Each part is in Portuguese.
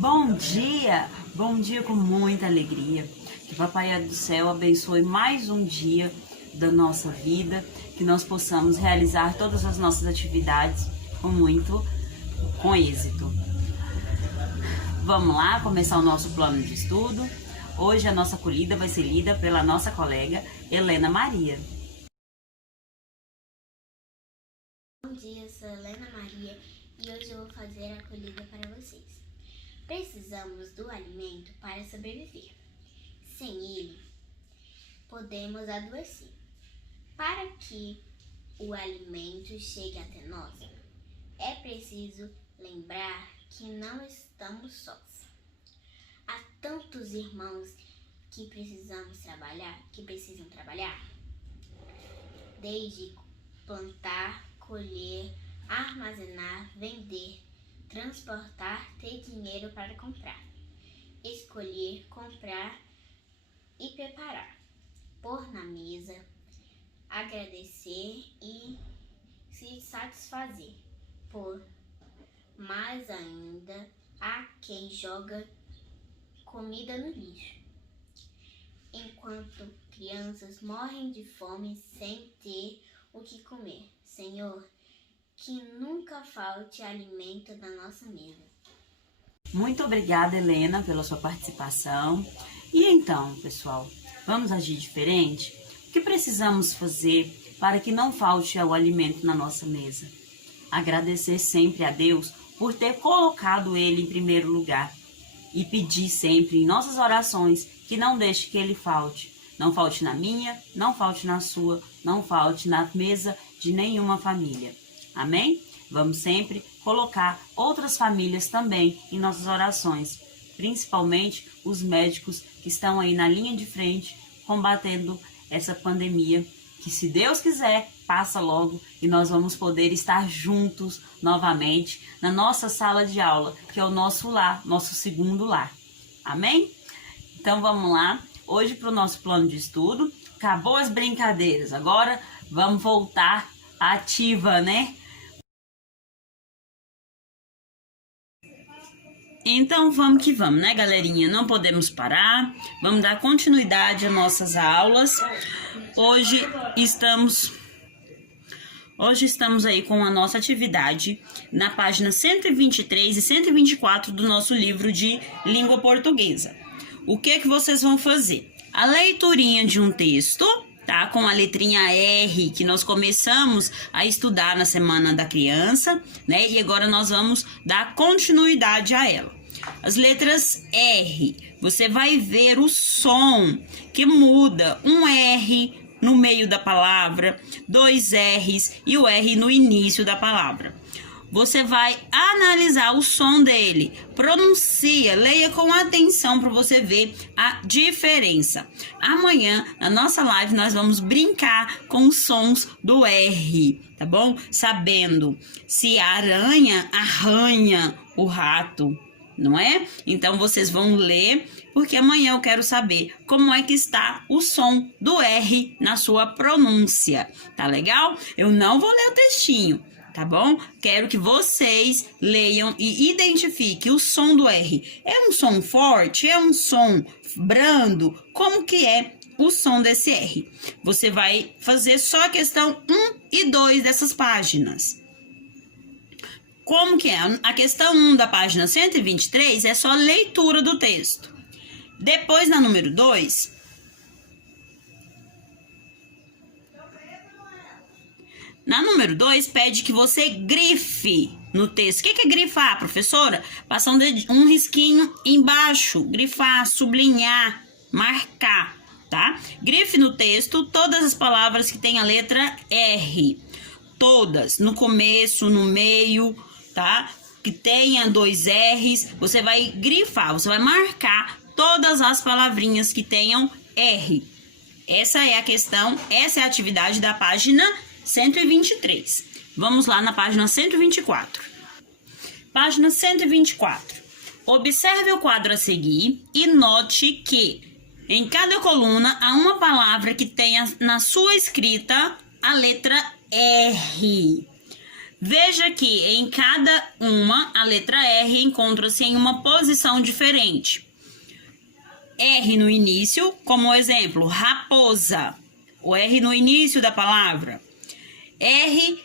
Bom dia com muita alegria. Que Papai do Céu abençoe mais um dia da nossa vida, que nós possamos realizar todas as nossas atividades com êxito. Vamos lá começar o nosso plano de estudo. Hoje a nossa acolhida vai ser lida pela nossa colega Helena Maria. Bom dia, eu sou Helena Maria e hoje eu vou fazer a acolhida para vocês. Precisamos do alimento para sobreviver. Sem ele, podemos adoecer. Para que o alimento chegue até nós, é preciso lembrar que não estamos sós. Há tantos irmãos que precisam trabalhar, desde plantar, colher, armazenar, vender, transportar, ter dinheiro para comprar, escolher, comprar e preparar, pôr na mesa, agradecer e se satisfazer. Por mais ainda, há quem joga comida no lixo, enquanto crianças morrem de fome sem ter o que comer. Senhor, que nunca falte alimento na nossa mesa. Muito obrigada, Helena, pela sua participação. E então, pessoal, vamos agir diferente? O que precisamos fazer para que não falte o alimento na nossa mesa? Agradecer sempre a Deus por ter colocado Ele em primeiro lugar e pedir sempre em nossas orações que não deixe que Ele falte. Não falte na minha, não falte na sua, não falte na mesa de nenhuma família. Amém? Vamos sempre colocar outras famílias também em nossas orações, principalmente os médicos que estão aí na linha de frente combatendo essa pandemia, que se Deus quiser, passa logo e nós vamos poder estar juntos novamente na nossa sala de aula, que é o nosso lar, nosso segundo lar. Amém? Então vamos lá, hoje para o nosso plano de estudo. Acabou as brincadeiras, agora vamos voltar ativa, né? Então vamos que vamos, né, galerinha? Não podemos parar, vamos dar continuidade às nossas aulas. Hoje estamos aí com a nossa atividade na página 123 e 124 do nosso livro de língua portuguesa. O que vocês vão fazer? A leiturinha de um texto, tá? Com a letrinha R, que nós começamos a estudar na Semana da Criança, né? E agora nós vamos dar continuidade a ela. As letras R, você vai ver o som que muda, um R no meio da palavra, dois R's e o R no início da palavra. Você vai analisar o som dele, pronuncia, leia com atenção para você ver a diferença. Amanhã, na nossa live, nós vamos brincar com os sons do R, tá bom? Sabendo se a aranha arranha o rato, não é? Então, vocês vão ler, porque amanhã eu quero saber como é que está o som do R na sua pronúncia, tá legal? Eu não vou ler o textinho, tá bom? Quero que vocês leiam e identifiquem o som do R. É um som forte? É um som brando? Como que é o som desse R? Você vai fazer só a questão 1 e 2 dessas páginas. Como que é? A questão 1 da página 123 é só leitura do texto. Depois, na número 2, pede que você grife no texto. O que é grifar, professora? Passar um risquinho embaixo, grifar, sublinhar, marcar, tá? Grife no texto todas as palavras que têm a letra R. Todas, no começo, no meio, tá? Que tenha dois R's, você vai grifar, você vai marcar todas as palavrinhas que tenham R. Essa é a questão, essa é a atividade da página 123. Vamos lá na página 124. Página 124. Observe o quadro a seguir e note que em cada coluna há uma palavra que tenha na sua escrita a letra R. Veja que em cada uma, a letra R encontra-se em uma posição diferente. R no início, como exemplo, raposa. O R no início da palavra. R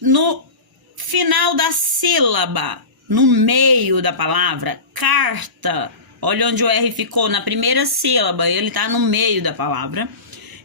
no final da sílaba, no meio da palavra. Carta. Olha onde o R ficou, na primeira sílaba, ele está no meio da palavra.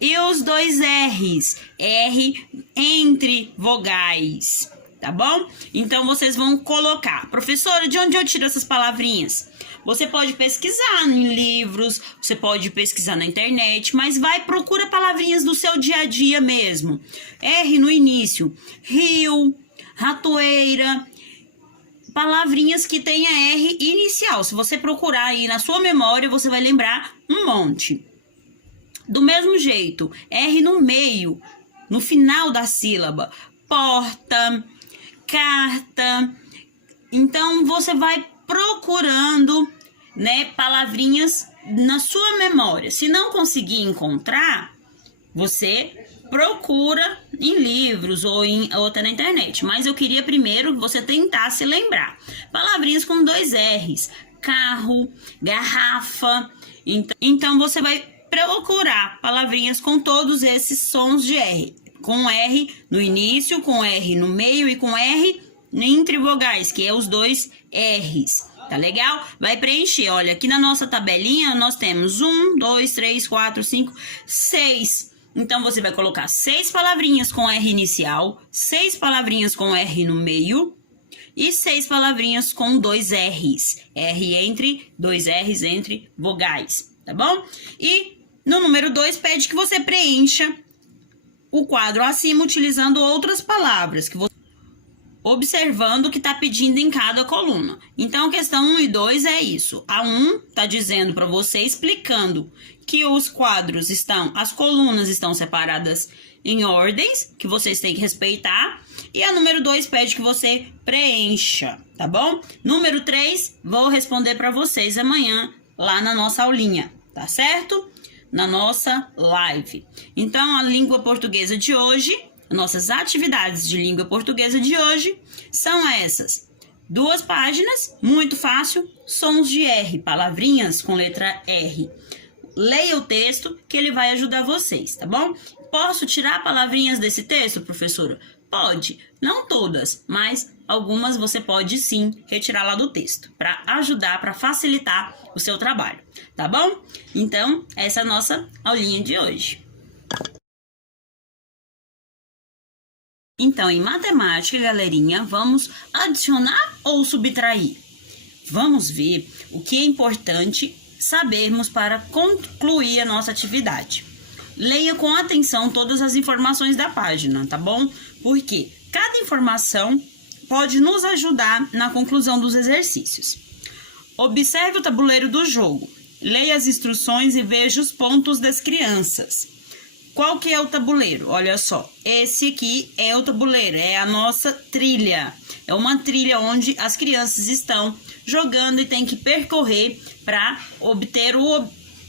E os dois R's, R entre vogais, tá bom? Então, vocês vão colocar. Professora, de onde eu tiro essas palavrinhas? Você pode pesquisar em livros, você pode pesquisar na internet, mas procura palavrinhas do seu dia a dia mesmo. R no início, rio, ratoeira, palavrinhas que tenha R inicial. Se você procurar aí na sua memória, você vai lembrar um monte. Do mesmo jeito, R no meio, no final da sílaba, porta, carta. Então, você vai procurando, né, palavrinhas na sua memória. Se não conseguir encontrar, você procura em livros ou até na internet. Mas eu queria primeiro que você tentasse lembrar. Palavrinhas com dois R's. Carro, garrafa. Então, você vai procurar palavrinhas com todos esses sons de R. Com R no início, com R no meio e com R entre vogais, que é os dois R's. Tá legal? Vai preencher. Olha, aqui na nossa tabelinha nós temos 1, 2, 3, 4, 5, 6. Então, você vai colocar 6 palavrinhas com R inicial, 6 palavrinhas com R no meio e 6 palavrinhas com 2 R's. R entre, 2 R's entre vogais, tá bom? E no número 2, pede que você preencha o quadro acima utilizando outras palavras, que você observando o que está pedindo em cada coluna. Então, a questão 1 e 2 é isso. A 1 está dizendo para você, explicando que os quadros as colunas estão separadas em ordens, que vocês têm que respeitar. E a número 2 pede que você preencha, tá bom? Número 3, vou responder para vocês amanhã, lá na nossa aulinha, tá certo? Na nossa live. Então, a língua portuguesa de hoje, nossas atividades de língua portuguesa de hoje são essas. 2 páginas, muito fácil, sons de R, palavrinhas com letra R. Leia o texto que ele vai ajudar vocês, tá bom? Posso tirar palavrinhas desse texto, professora? Pode, não todas, mas algumas você pode sim retirar lá do texto, para ajudar, para facilitar o seu trabalho, tá bom? Então, essa é a nossa aulinha de hoje. Então, em matemática, galerinha, vamos adicionar ou subtrair? Vamos ver o que é importante sabermos para concluir a nossa atividade. Leia com atenção todas as informações da página, tá bom? Porque cada informação pode nos ajudar na conclusão dos exercícios. Observe o tabuleiro do jogo. Leia as instruções e veja os pontos das crianças. Qual que é o tabuleiro? Olha só, esse aqui é o tabuleiro, é a nossa trilha. É uma trilha onde as crianças estão jogando e tem que percorrer para obter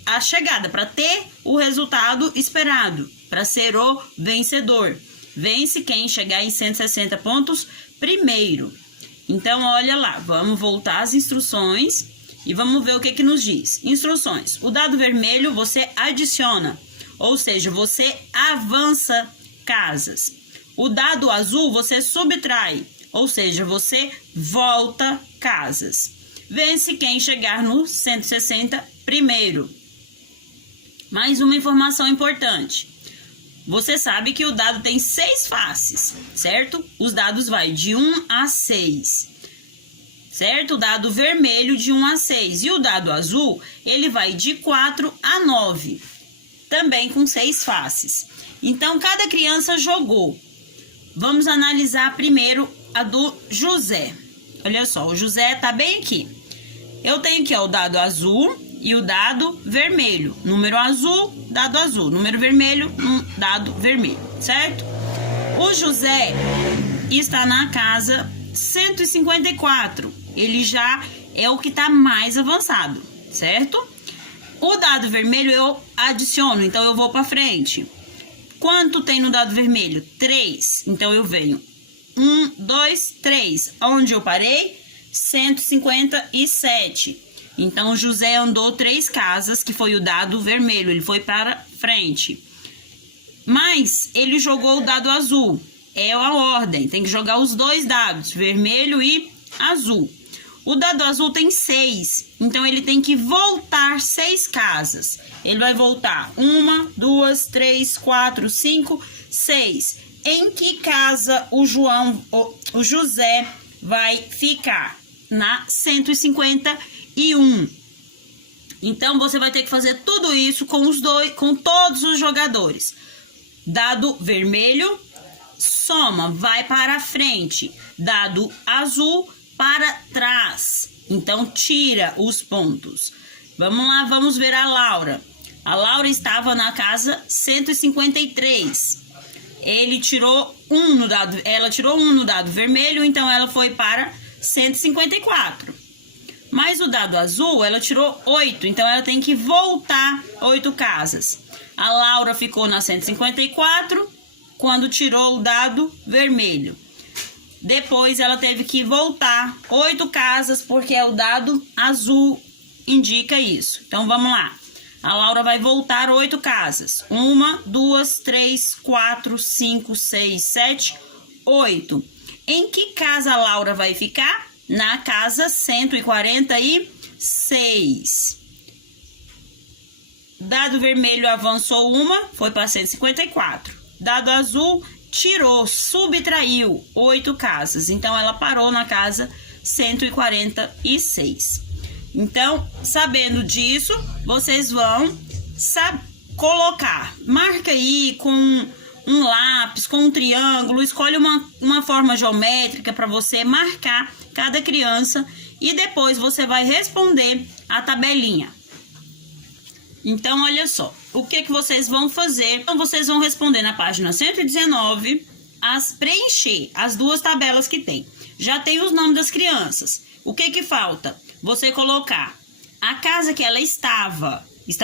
a chegada, para ter o resultado esperado, para ser o vencedor. Vence quem chegar em 160 pontos primeiro. Então, olha lá, vamos voltar às instruções e vamos ver o que nos diz. Instruções. O dado vermelho você adiciona, ou seja, você avança casas. O dado azul você subtrai, ou seja, você volta casas. Vence quem chegar no 160 primeiro. Mais uma informação importante. Você sabe que o dado tem 6 faces, certo? Os dados vai de 1 a 6, certo? O dado vermelho de 1 a 6 e o dado azul, ele vai de 4 a 9, também com 6 faces. Então, cada criança jogou. Vamos analisar primeiro a do José. Olha só, o José tá bem aqui. Eu tenho aqui ó, o dado azul e o dado vermelho. Número azul, dado azul. Número vermelho, dado vermelho, certo? O José está na casa 154. Ele já é o que está mais avançado, certo? O dado vermelho eu adiciono, então eu vou para frente. Quanto tem no dado vermelho? 3. Então eu venho 1, 2, 3. Onde eu parei? 157. Então, José andou 3 casas, que foi o dado vermelho. Ele foi para frente. Mas ele jogou o dado azul. É a ordem. Tem que jogar os 2 dados, vermelho e azul. O dado azul tem 6. Então, ele tem que voltar 6 casas. Ele vai voltar 1, 2, 3, 4, 5, 6. Em que casa o José vai ficar? Na 151. Então, você vai ter que fazer tudo isso com todos os jogadores. Dado vermelho, soma, vai para frente. Dado azul, para trás. Então, tira os pontos. Vamos lá, vamos ver a Laura. A Laura estava na casa 153. Ela tirou 1 no dado vermelho, então ela foi para 154. Mas o dado azul, ela tirou 8, então ela tem que voltar 8 casas. A Laura ficou na 154 quando tirou o dado vermelho. Depois ela teve que voltar 8 casas, porque o dado azul indica isso. Então vamos lá. A Laura vai voltar 8 casas. 1, 2, 3, 4, 5, 6, 7, 8. Em que casa a Laura vai ficar? Na casa 146. Dado vermelho avançou 1, foi para 154. Dado azul tirou, subtraiu 8 casas. Então, ela parou na casa 146. Então, sabendo disso, vocês vão colocar. Marca aí com um lápis, com um triângulo. Escolhe uma forma geométrica para você marcar cada criança. E depois você vai responder a tabelinha. Então, olha só. O que vocês vão fazer? Então, vocês vão responder na página 119, preencher as 2 tabelas que tem. Já tem os nomes das crianças. O que falta? Você colocar a casa que ela está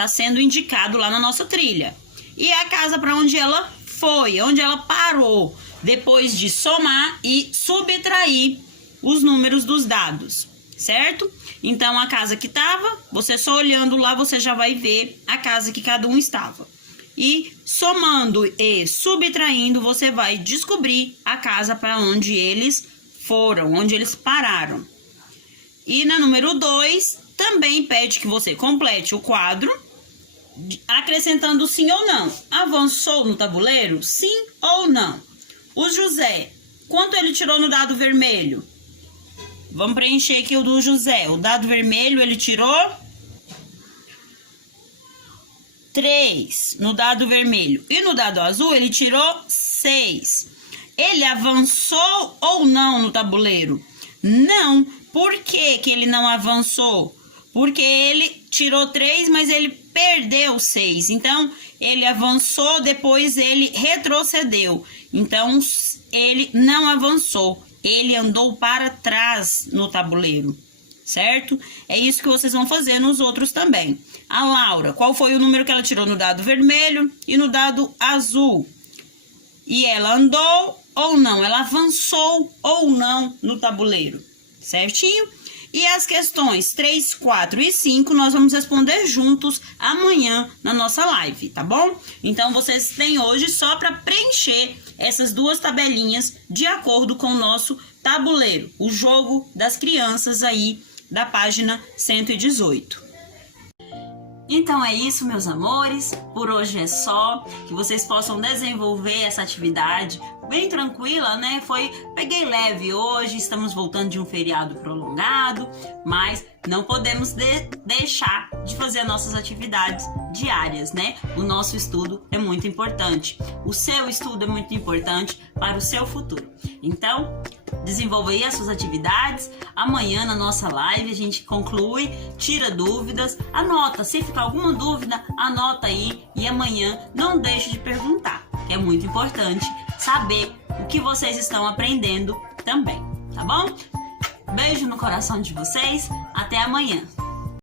sendo indicado lá na nossa trilha. E a casa para onde ela foi, onde ela parou, depois de somar e subtrair os números dos dados, certo? Então, a casa que estava, você só olhando lá, você já vai ver a casa que cada um estava. E somando e subtraindo, você vai descobrir a casa para onde eles foram, onde eles pararam. E na número 2, também pede que você complete o quadro, acrescentando sim ou não. Avançou no tabuleiro? Sim ou não? O José, quanto ele tirou no dado vermelho? Vamos preencher aqui o do José. O dado vermelho ele tirou 3 no dado vermelho. E no dado azul ele tirou 6. Ele avançou ou não no tabuleiro? Não. Por que ele não avançou? Porque ele tirou 3, mas ele perdeu 6. Então, ele avançou, depois ele retrocedeu. Então, ele não avançou. Ele andou para trás no tabuleiro, certo? É isso que vocês vão fazer nos outros também. A Laura, qual foi o número que ela tirou no dado vermelho e no dado azul? E ela andou ou não? Ela avançou ou não no tabuleiro? Certinho? E as questões 3, 4 e 5 nós vamos responder juntos amanhã na nossa live, tá bom? Então, vocês têm hoje só para preencher essas 2 tabelinhas de acordo com o nosso tabuleiro, o jogo das crianças aí da página 118. Então é isso, meus amores, por hoje é só, que vocês possam desenvolver essa atividade bem tranquila, né? Peguei leve hoje, estamos voltando de um feriado prolongado, mas não podemos deixar de fazer as nossas atividades diárias, né? O nosso estudo é muito importante, o seu estudo é muito importante para o seu futuro. Então, desenvolva aí as suas atividades. Amanhã na nossa live a gente conclui, tira dúvidas, anota. Se ficar alguma dúvida, anota aí e amanhã não deixe de perguntar, que é muito importante saber o que vocês estão aprendendo também, tá bom? Beijo no coração de vocês, até amanhã.